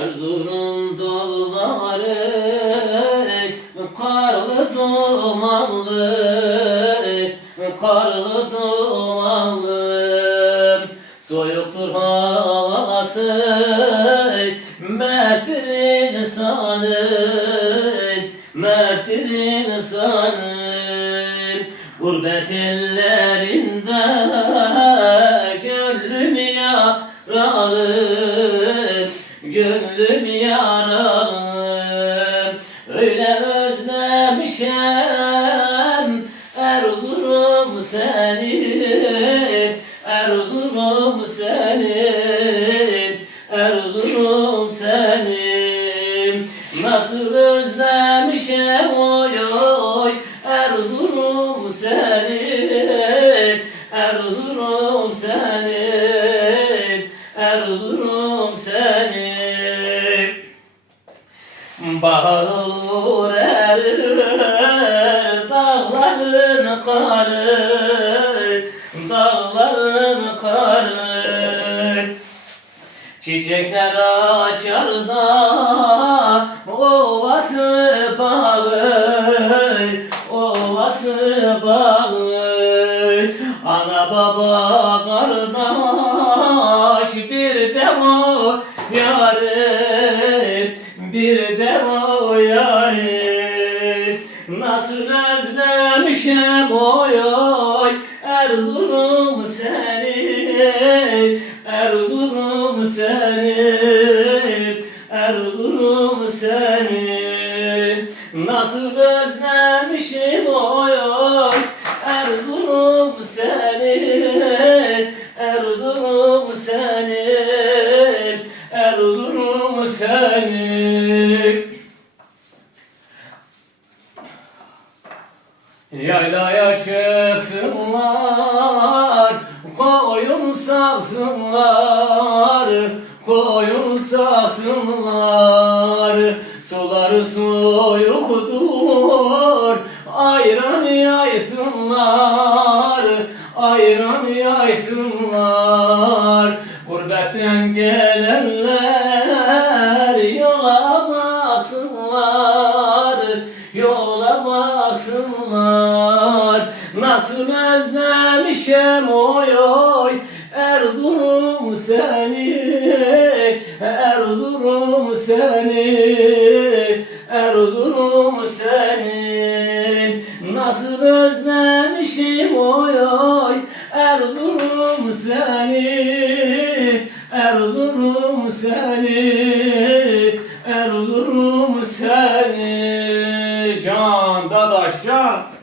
Erzurum dağları karlı dumanlı karlı dumanlı. Soyuktur havası merttir insanı merttir insanı. Gurbet ellerinde gönlüm yaralı öyle özlemişem Erzurum seni Erzurum seni Erzurum seni. Nasıl özlemişem oy oy Erzurum seni Erzurum seni Erzurum Olur erir dağların karı Dağların karı. Çiçekler açar da ovası bağı Ovası bağı. Ana baba kardeş Nasıl özlemişim oy oy. Erzurum seni Erzurum seni Yaylaya çıksınlar, koyun salsınlar, koyun salsınlar. Suları soyuktur, Nasıl özlemişem oy oy. Erzurum seni Erzurum seni Erzurum seni. Nasıl özlemişim oy oy. Erzurum seni Erzurum seni Erzurum seni. Can dadaş can